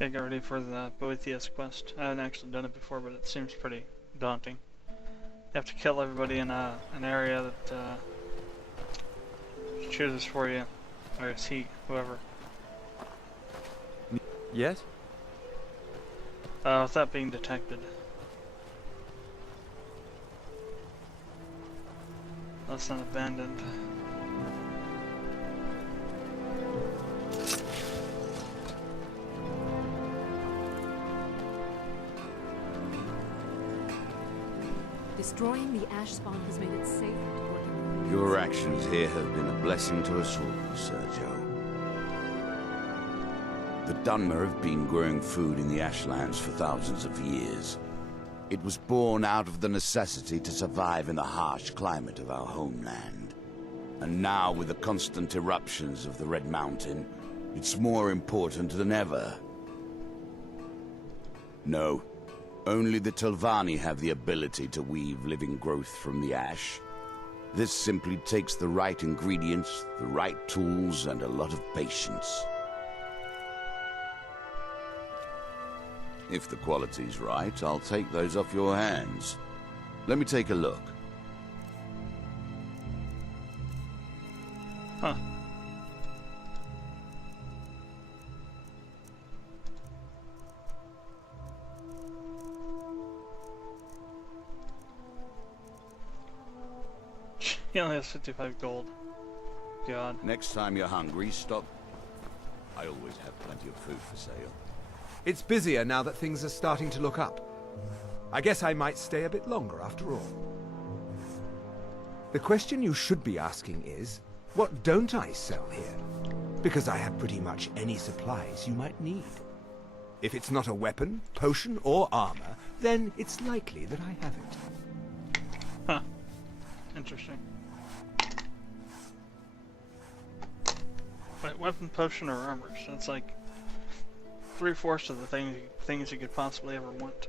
Gotta get ready for the Boethius quest. I haven't actually done it before, but it seems pretty daunting. You have to kill everybody in an area that chooses for you, or it's he, whoever. Yes? Without being detected. That's not abandoned. Destroying the ash spawn has made it safer to work in. Your actions here have been a blessing to us all, Sergio. The Dunmer have been growing food in the Ashlands for thousands of years. It was born out of the necessity to survive in the harsh climate of our homeland. And now, with the constant eruptions of the Red Mountain, it's more important than ever. No, only the Telvanni have the ability to weave living growth from the ash. This simply takes the right ingredients, the right tools, and a lot of patience. If the quality's right, I'll take those off your hands. Let me take a look. Huh. He only has 55 gold. God. Next time you're hungry, stop. I always have plenty of food for sale. It's busier now that things are starting to look up. I guess I might stay a bit longer after all. The question you should be asking is, what don't I sell here? Because I have pretty much any supplies you might need. If it's not a weapon, potion, or armor, then it's likely that I have it. Huh. Interesting. Wait, weapon, potion, or armor? So it's like 3/4 of the things you could possibly ever want.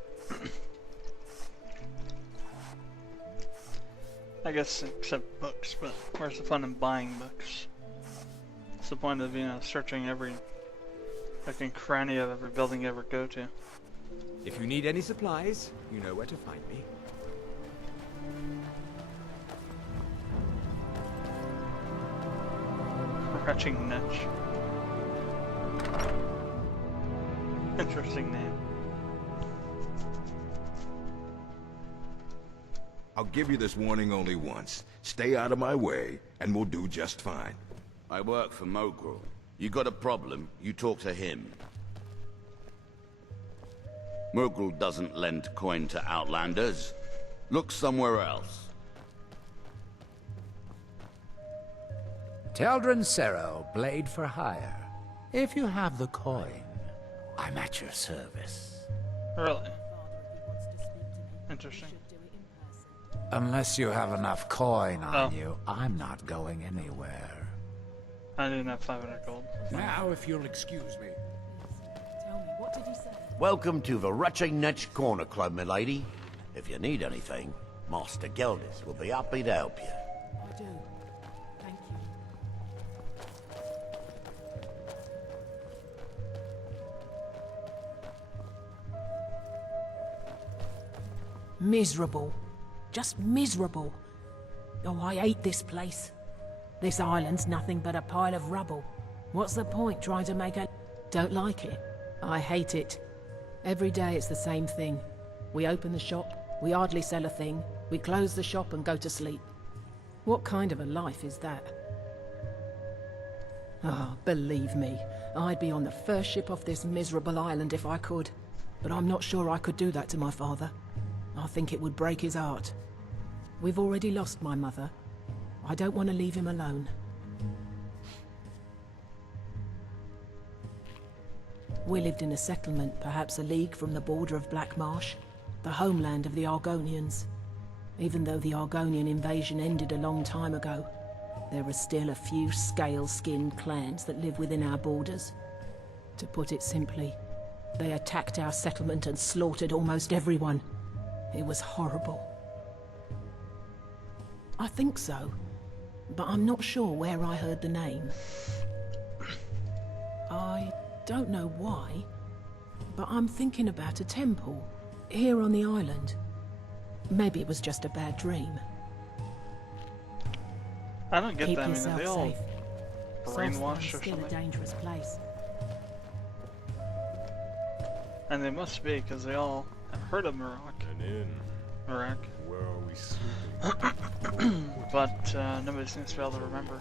I guess except books, but where's the fun in buying books? What's the point of, searching every fucking cranny of every building you ever go to? If you need any supplies, you know where to find me. Productions². Interesting name. I'll give you this warning only once. Stay out of my way, and we'll do just fine. I work for Mogrul. You got a problem, you talk to him. Mogrul doesn't lend coin to outlanders. Look somewhere else. Teldrin Cerro, blade for hire. If you have the coin, I'm at your service. Really? Interesting. Unless you have enough coin on you, I'm not going anywhere. I didn't have 500 gold. Now, if you'll excuse me. Tell me, what did you say? Welcome to the Productions Corner Club, milady. If you need anything, Master Geldis will be happy to help you. I do. Thank you. Miserable. Just miserable. Oh, I hate this place. This island's nothing but a pile of rubble. What's the point trying to make a... Don't like it. I hate it. Every day it's the same thing. We open the shop, we hardly sell a thing, we close the shop and go to sleep. What kind of a life is that? Oh, believe me, I'd be on the first ship off this miserable island if I could. But I'm not sure I could do that to my father. I think it would break his heart. We've already lost my mother. I don't want to leave him alone. We lived in a settlement, perhaps a league from the border of Black Marsh, the homeland of the Argonians. Even though the Argonian invasion ended a long time ago, there are still a few scale-skinned clans that live within our borders. To put it simply, they attacked our settlement and slaughtered almost everyone. It was horrible. I think so, but I'm not sure where I heard the name. I don't know why, but I'm thinking about a temple here on the island. Maybe it was just a bad dream. I don't get Keep that. I mean, are yourself they all safe. brainwashed Southland's or still a something? dangerous place. And they must be, because they all have heard of Iraq. Iraq. Where are we sleeping? But nobody seems to be able to remember.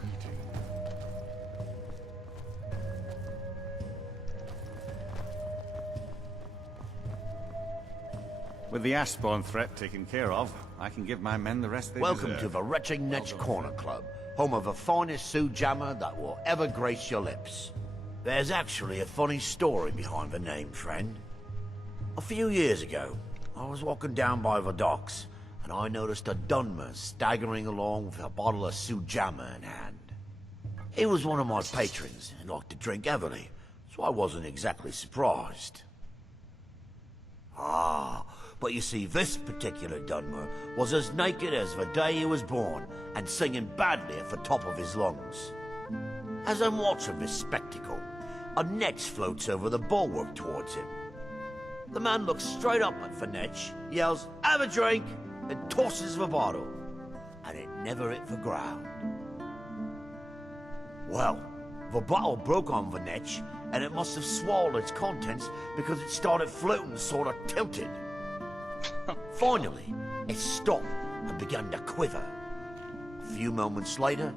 With the Ashbourne threat taken care of, I can give my men the rest they Welcome deserve. to the Productions Corner Club, home of the finest Sioux jammer that will ever grace your lips. There's actually a funny story behind the name, friend. A few years ago, I was walking down by the docks, and I noticed a Dunmer staggering along with a bottle of Sioux jammer in hand. He was one of my patrons and liked to drink heavily, so I wasn't exactly surprised. But you see, this particular Dunmer was as naked as the day he was born, and singing badly at the top of his lungs. As I'm watching this spectacle, a netch floats over the bulwark towards him. The man looks straight up at the netch, yells, "Have a drink!" and tosses the bottle. And it never hit the ground. Well, the bottle broke on the netch, and it must have swallowed its contents because it started floating sort of tilted. Finally, it stopped and began to quiver. A few moments later,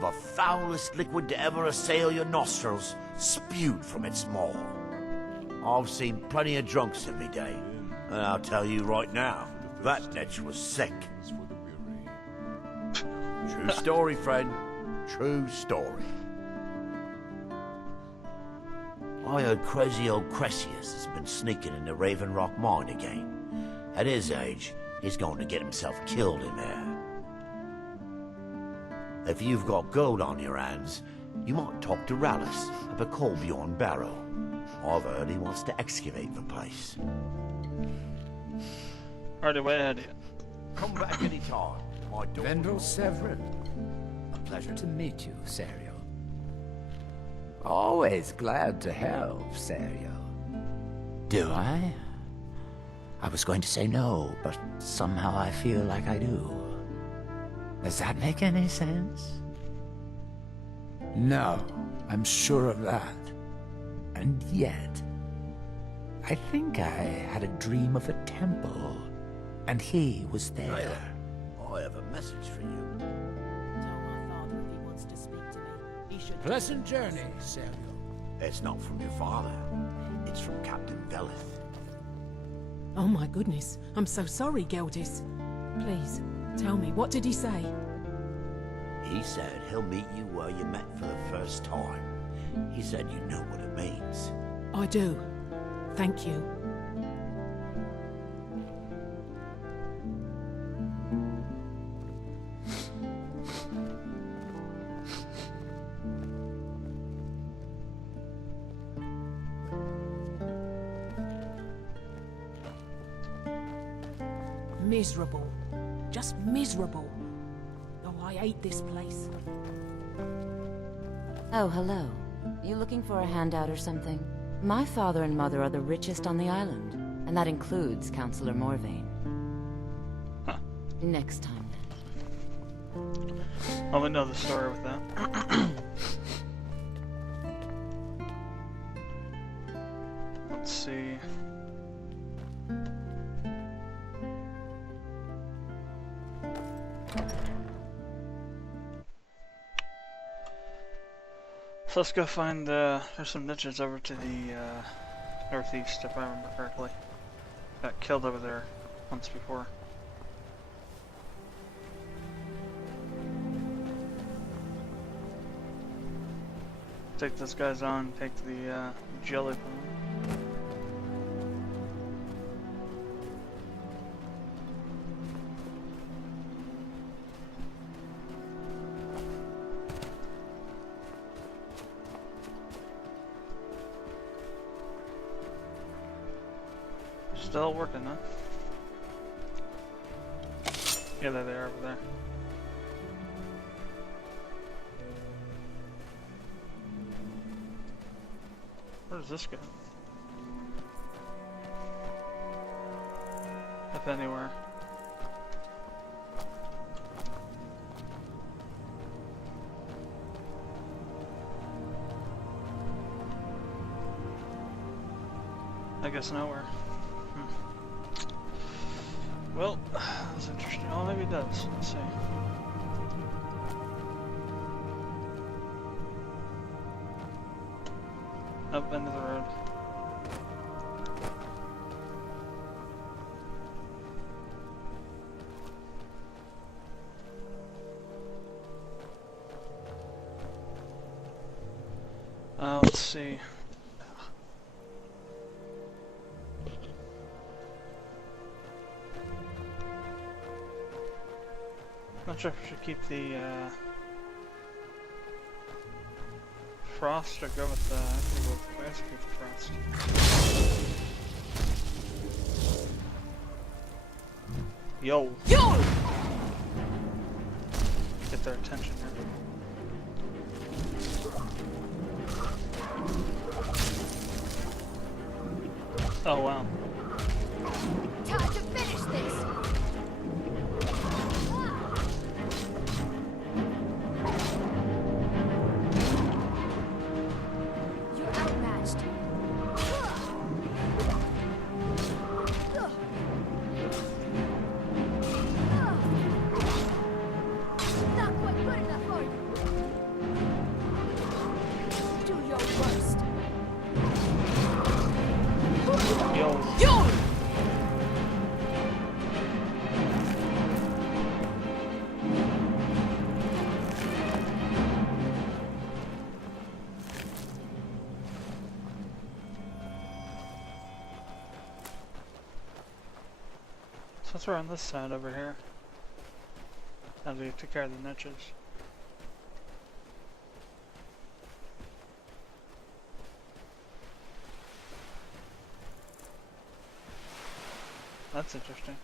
the foulest liquid to ever assail your nostrils spewed from its maw. I've seen plenty of drunks in me day, and I'll tell you right now, that netch was sick. True story, friend. True story. I heard crazy old Cressius has been sneaking in the Raven Rock mine again. At his age, he's going to get himself killed in there. If you've got gold on your hands, you might talk to Rallis at the Colbjorn Barrow. I've heard he wants to excavate the place. Already way ahead of you. Come back any time. My daughter... Vendel Severin. A pleasure to meet you, Serio. Always glad to help, Serio. Do I? I was going to say no, but somehow I feel like I do. Does that make any sense? No, I'm sure of that. And yet, I think I had a dream of a temple, and he was there. I have a message for you. Tell my father if he wants to speak to me. He should... Pleasant journey, Serio. It's not from your father. It's from Captain Velith. Oh my goodness, I'm so sorry, Geldis. Please, tell me, what did he say? He said he'll meet you where you met for the first time. He said you know what it means. I do. Thank you. Miserable. Just miserable. Oh, I hate this place. Oh, hello. You looking for a handout or something? My father and mother are the richest on the island, and that includes Councillor Morvain. Huh. Next time, then. Oh, I know the story with that. Let's see. So let's go find, there's some niches over to the, northeast, if I remember correctly. Got killed over there once before. Take those guys on, take the, jelly from them. Still working, huh? Yeah, there they are over there. Where's this guy? if anywhere. I guess nowhere. Well, that's interesting. Oh, maybe it does. Let's see. Up into the road. Let's see. Not sure if I should keep the frost or go with the. I think we'll keep the frost. Yo! Yo! Get their attention here. Oh wow. Time to finish this! You're outmatched. Not quite good enough for you. Do your worst. Yo! Yo! So let's run this side over here. As we took care of the niches. That's interesting.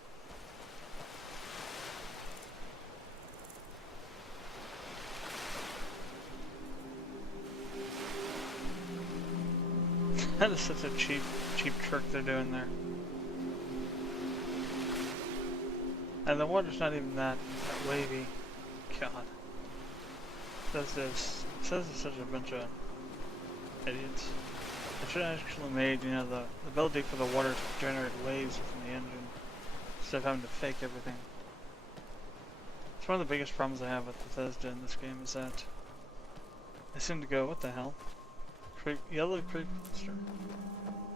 That is such a cheap trick they're doing there. And the water's not even that wavy. God. Says it's such a bunch of idiots. I should have actually made, you know, the ability for the water to generate waves from the engine instead of having to fake everything. It's one of the biggest problems I have with Bethesda in this game is that I seem to go, what the hell? Yellow creep monster.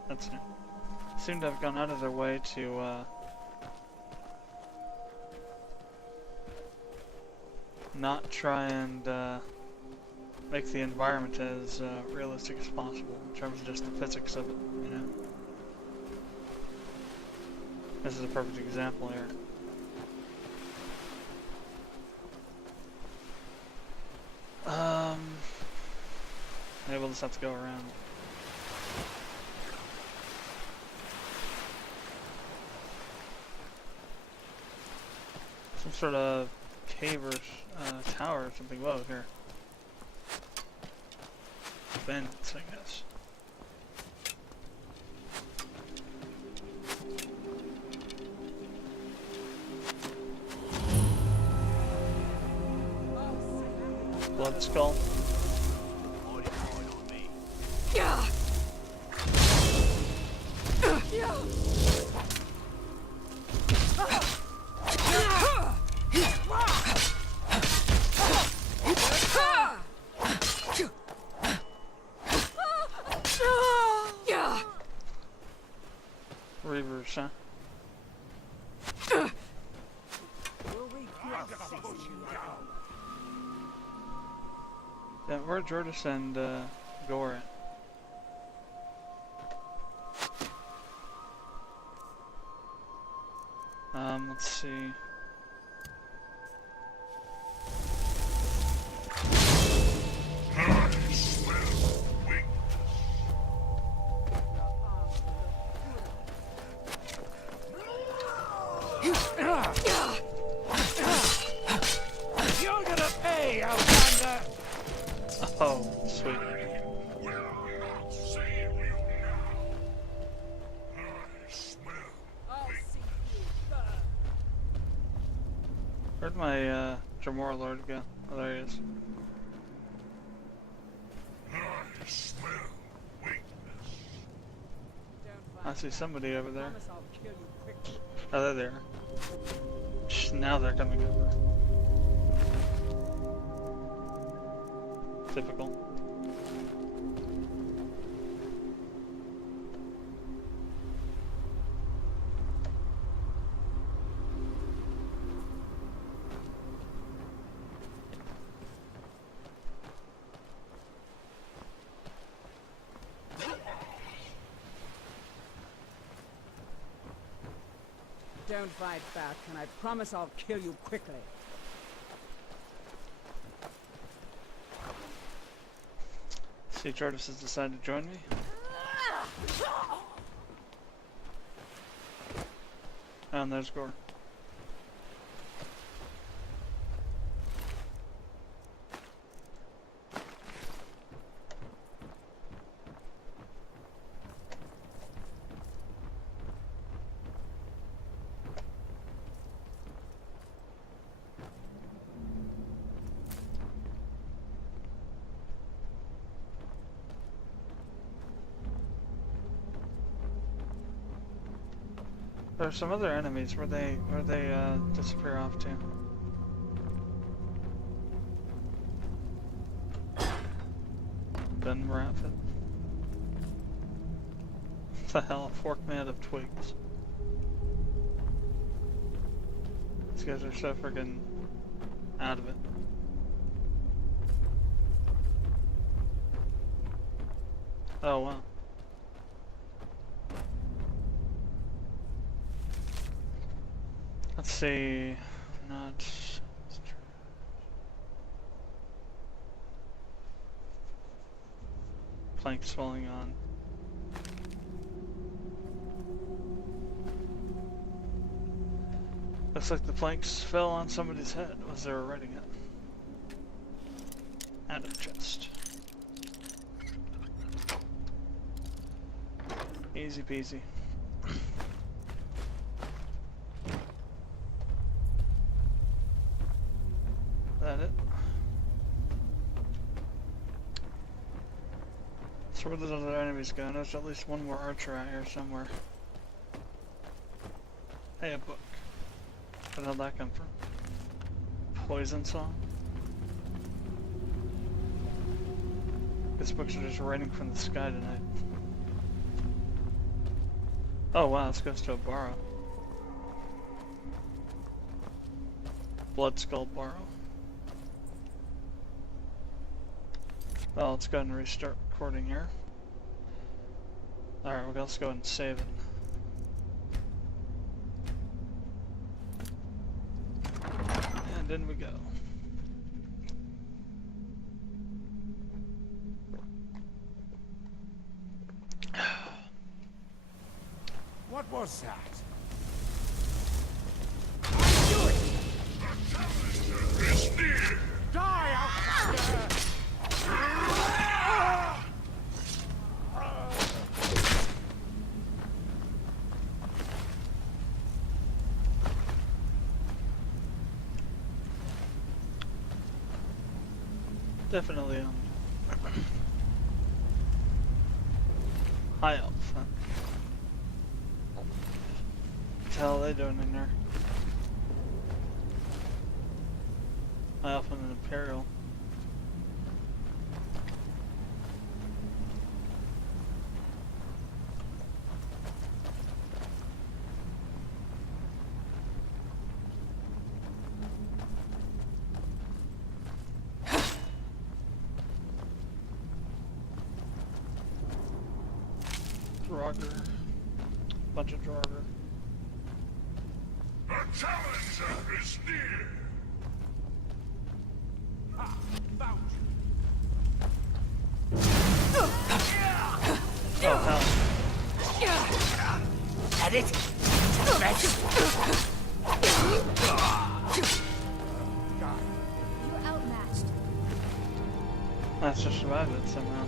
That's new. Seem to have gone out of their way to not try and make the environment as realistic as possible in terms of just the physics of it, you know. This is a perfect example here. Maybe we'll just have to go around. Some sort of cave or tower or something. Whoa, here. Vents, I guess. Blood skull. Yeah. Reavers, huh? Yeah, where Jordas and Gore at? Let's see. You're gonna pay, Outlander! Oh, sweet. I'll see you Where'd my Jamora Lord go? Oh, there he is. I see somebody over there. Oh, they're there. Now they're coming over. Typical. Don't fight back, and I promise I'll kill you quickly. See, Jarvis has decided to join me. And there's Gore. There's some other enemies where they disappear off to. Ben Rapid. What the hell? A fork made of twigs. These guys are so friggin' out of it. Oh wow. Let's see, not planks falling on. Looks like the planks fell on somebody's head as they were writing it. Out of the chest. Easy peasy. That it? So where those other enemies go? There's at least one more archer out here somewhere. Hey, a book. Where the hell did that come from? Poison song? These books are just raining from the sky tonight. Oh wow, this goes to a burrow. Blood Skull Burrow. Well, let's go ahead and restart recording here. Alright, let's go ahead and save it. And in we go. What was that? Die out there! Definitely high elf, huh? What the hell are they doing in there? High elf and an imperial. Draugr. Bunch of Draugr. A challenger is near! Ha! Found you! Oh hell. That it? You're outmatched. Let's just survive it somehow.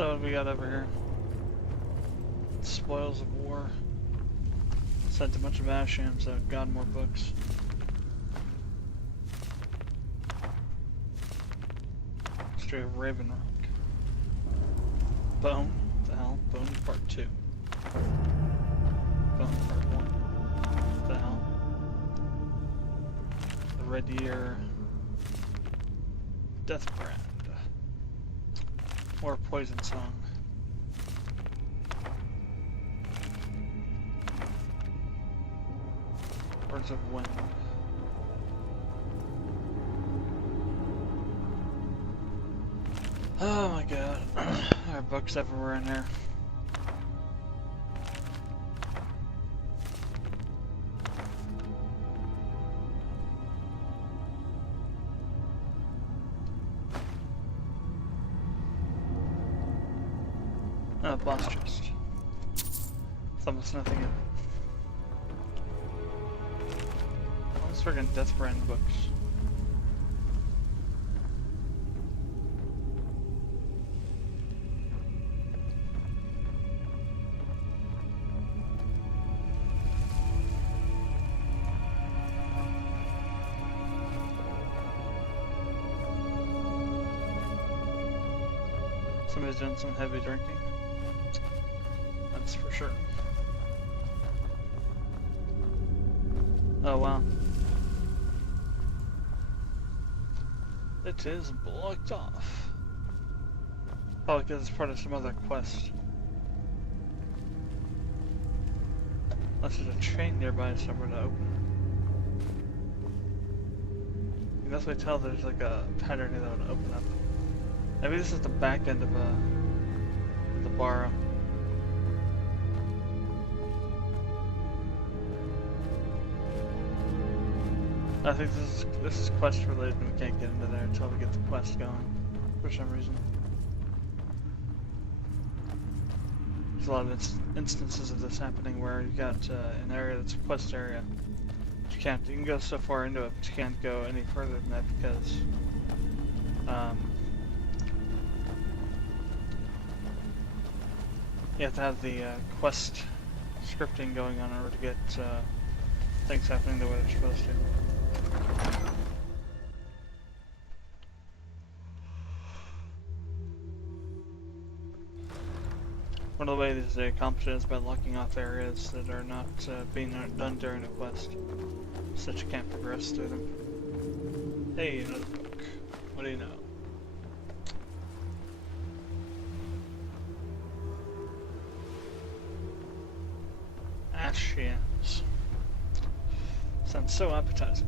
So what do we got over here? Spoils of war. Sent a bunch of Ashams out. Got more books. Straight Raven Rock. Bone. What the hell? Bone Part 2. Bone Part 1. What the hell? The Red Year. Death Brand. Or Poison Song. Words of Wind. Oh my god. There are books everywhere in here. Boss chest. There's almost nothing in it. All these friggin' Death Brand books. Somebody's done some heavy drinking. That's for sure. Oh wow. It is blocked off. Probably because it's part of some other quest. Unless there's a train nearby somewhere to open it. You can definitely tell there's like a pattern that would open up. Maybe this is the back end of the bar. I think this is quest related and we can't get into there until we get the quest going, for some reason. There's a lot of instances of this happening where you've got an area that's a quest area. But you can go so far into it, but you can't go any further than that because you have to have the quest scripting going on in order to get things happening the way they're supposed to. One of the ways they accomplish it is by locking off areas that are not being done during a quest, so that you can't progress through them. Hey, another book. What do you know? Ashams. Sounds so appetizing.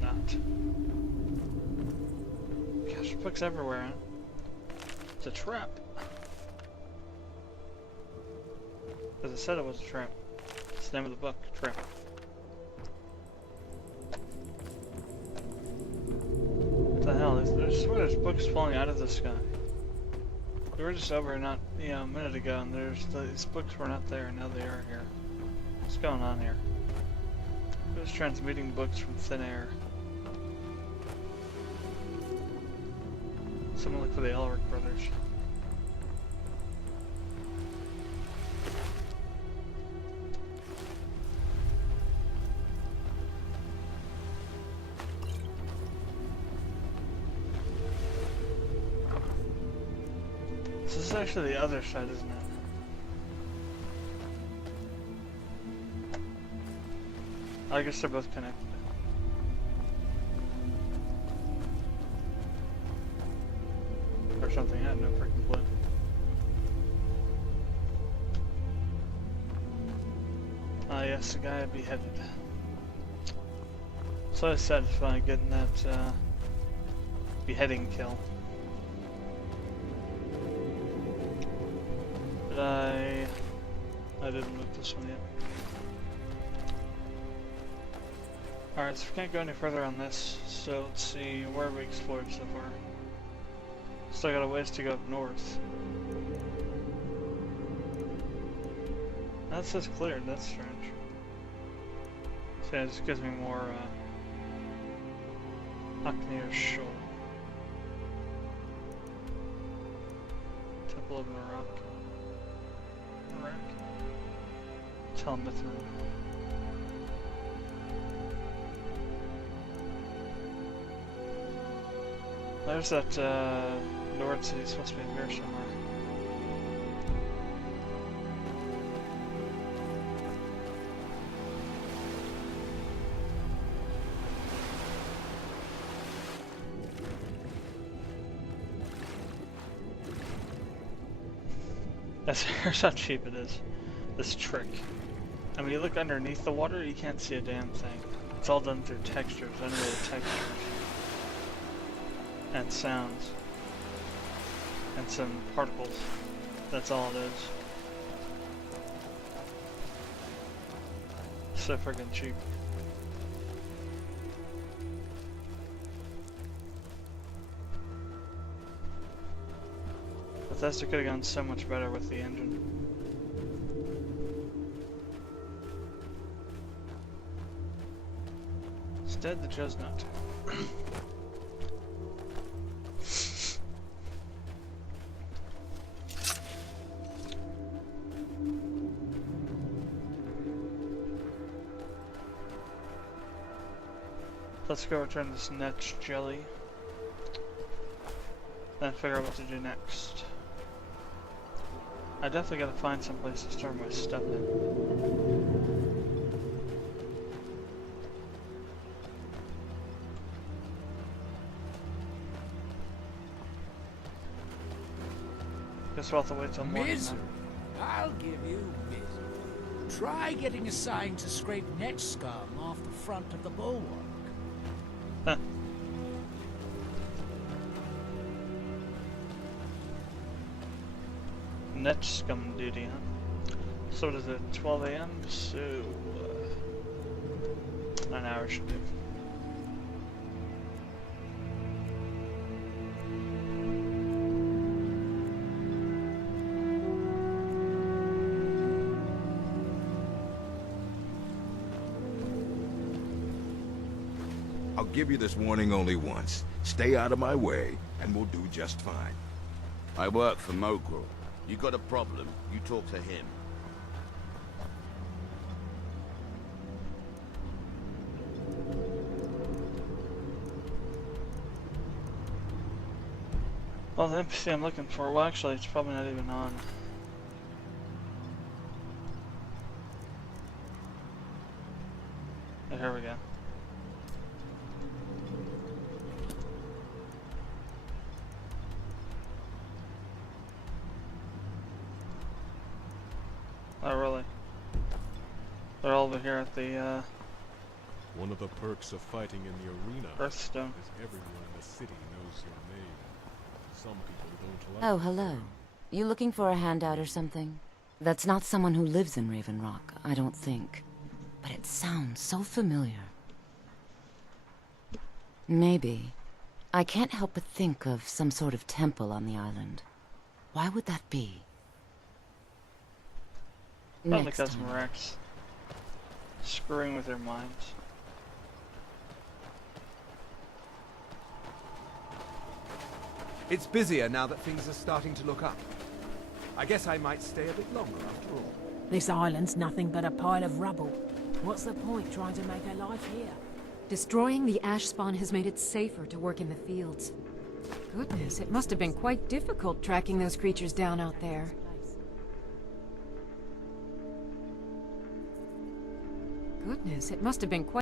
Not. Gosh, there's books everywhere, huh? It's a trap. Because it said it was a trap. It's the name of the book, Trap. What the hell? There's books falling out of the sky. We were just over not, a minute ago, and these books were not there, and now they are here. What's going on here? Who's transmitting books from thin air? Someone look for the Elric brothers. This is actually the other side, isn't it? I guess they're both connected. Or something, I have no freaking clue. Ah yes, the guy beheaded. So satisfying getting that beheading kill. But I didn't look this one yet. Alright, so we can't go any further on this, so let's see where we explored so far. Still got a ways to go up north. That says cleared, that's strange. So yeah, it just gives me more Aknir Shoal. people of Iraq. Telemetry. There's that North City supposed to be here somewhere. Here's how cheap it is. This trick. I mean, you look underneath the water, you can't see a damn thing. It's all done through textures, animated textures. And sounds. And some particles. That's all it is. So friggin' cheap. Bethesda could have gone so much better with the engine. Instead, they chose not to. Let's go return this Netch jelly. Then figure out what to do next. I definitely gotta find some place to store my stuff in. Guess we'll have to wait till morning. Misery. I'll give you misery. Try getting a sign to scrape Netch scum off the front of the bulwark. Huh. Netch scum duty, huh? So what is it, 12 AM? So, 9 hours should do. I'll give you this warning only once. Stay out of my way, and we'll do just fine. I work for Mogrel. You got a problem, you talk to him. Well, the NPC I'm looking for, well actually it's probably not even on. Oh, here we go. Oh, really? They're all over here at the, One of the perks of fighting in the arena Hearthstone. is everyone in the city knows your name. Some people don't like Oh, hello. You looking for a handout or something? That's not someone who lives in Raven Rock, I don't think. But it sounds so familiar. Maybe. I can't help but think of some sort of temple on the island. Why would that be? Probably Next because time. Rex screwing with their minds. It's busier now that things are starting to look up. I guess I might stay a bit longer after all. This island's nothing but a pile of rubble. What's the point trying to make a life here? Destroying the ash spawn has made it safer to work in the fields. Goodness, it must have been quite difficult tracking those creatures down out there. Goodness, it must have been quite